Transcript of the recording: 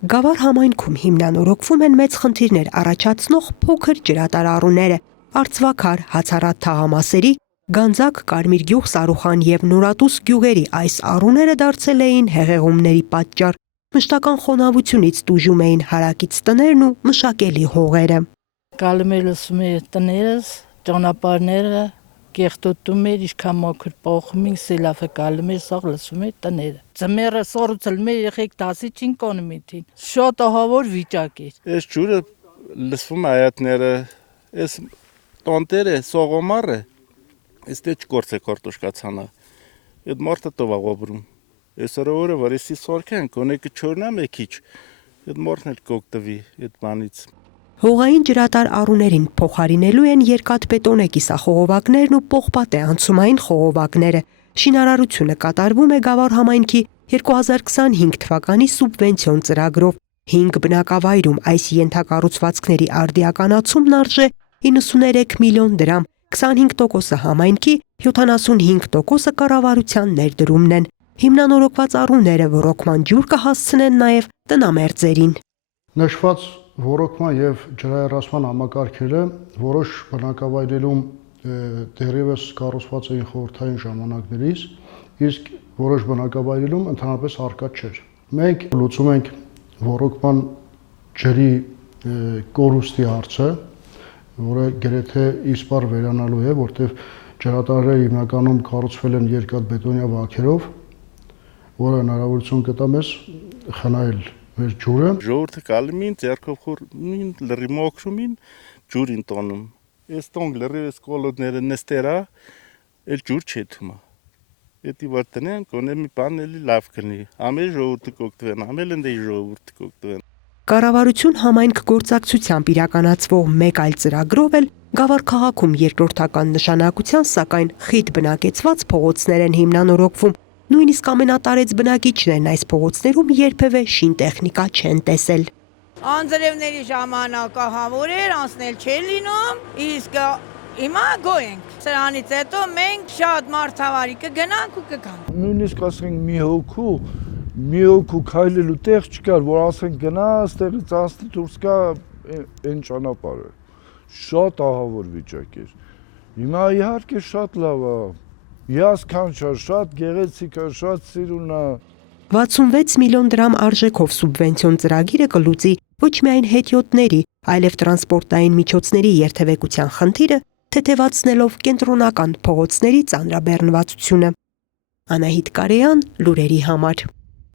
Գավառ համայնքում հիմնանորոգվում են մեծ խնդիրներ առաջացնող փոքր ջրատարառուները, Արծվաքար, Հացառատ թաղամասերի, Գանձակ, Կարմիր գյուղ, Սարուխան եւ Նորատուս գյուղերի այս առուները դարձել էին հեղեղումների պատճառ, մշտական խոնավությունից տուժում էին հարակից տներն ու մշակելի հողերը։ Գալում էր լսում էր տներս, ճանապարհները, կեղտոտում էր, ինչքան մոքր փոխում ենք, սելավը գալում էր, սաղ լսում էր տները։ Ձմեռը սորուցել մեր եղեք դասի չին կոնում իթին։ Շատ ահավոր վիճակ էր։ Այս ջուրը լսվում է այատները, այս տոնտերը, սողոմարը, այստեղ չկորցե կարտոշկացանա։ Այդ մարդը տով աղոբրում։ Այս օրը վարեսի սորքեն, կոնեկը չորնա մեքիչ։ Այդ մարդն էլ կօգտվի այդ բանից։ Հողային ջրատար առուներին փոխարինելու են երկաթբետոնե կիսախողովակներն ու պողպատե անցումային խողովակները։ Շինարարությունը կատարվում է Գավառ համայնքի 2025 թվականի սուբվենցիոն ծրագրով։ 5 բնակավայրում այս ենթակառուցվածքների արդիականացումն արժե 93 միլիոն դրամ, 25%-ը համայնքի, 75%-ը կառավարության ներդրումն են։ Հիմնանորոգված առուները ոռոգման ջուր կհասցնեն նաև տնամերձերին։ Նշված ոռոգման եւ ջրահեռացման համակարգերը որոշ բնակավայրերում դեռևս կառուցված էին խորհրդային ժամանակներից, իսկ որոշ բնակավայրերում ընդհանրապես արկա չէր։ Մենք լուծում ենք ոռոգման ջրի կորուստի հարցը, որը գրեթե իսպառ վերանալու է, որտեղ ջրատարները հիմնականում կառուցվել են երկաթբետոնյա վանքերով, որը հնարավորություն կտա մեզ խնայել մեր ջուրը։ Ժողովուրդը գալու ձեռքով խորին լրի մոքրումին ջուրին տոնում։ Այս տոն լրիվս կոլոդները նստերա, էլ ջուր չի թումա։ Էդի վարտնեն կոնե մի բան էլի լավ կլինի։ Ամեն ժողովուրդը կօգտվեն, ամեն ընդի ժողովուրդը կօգտվեն։ Կառավարություն համայնք գործակցությամբ իրականացվող մեկ այլ ծրագրով էլ Գավառ քաղաքում երկրորդական նշանակության, սակայն խիտ բնակեցված փողոցներ են հիմնանորոգվում։ Նույնիսկ ամենատարեց բնակիչներն այս փողոցներում երբևէ շինտեխնիկա չեն տեսել։ Անձրևների ժամանակ ահավոր էր, անցնել չէր լինում, իսկ հիմա գոյենք։ Սրանից հետո մենք շատ մարդավարի կգնանք ու կգանք։ Նույնիսկ ասենք մի հոգու քայլելու տեղ չկար, որ ասենք գնա, այստեղից անցնի դուրս գա այն ճանապարհը։ Շատ ահավոր վիճակ էր։ Հիմա իհարկե շատ լավ է։ Յասքանչար, շատ գեղեցիկ է, շատ սիրուն է։ 66 միլիոն դրամ արժեքով սուբվենցիոն ծրագիրը կլուծի ոչ միայն հետիոտների, այլև տրանսպորտային միջոցների երթևեկության խնդիրը, թեթևացնելով կենտրոնական փողոցների ծանրաբեռնվածությունը։ Անահիտ Կարեյան, լուրերի համար։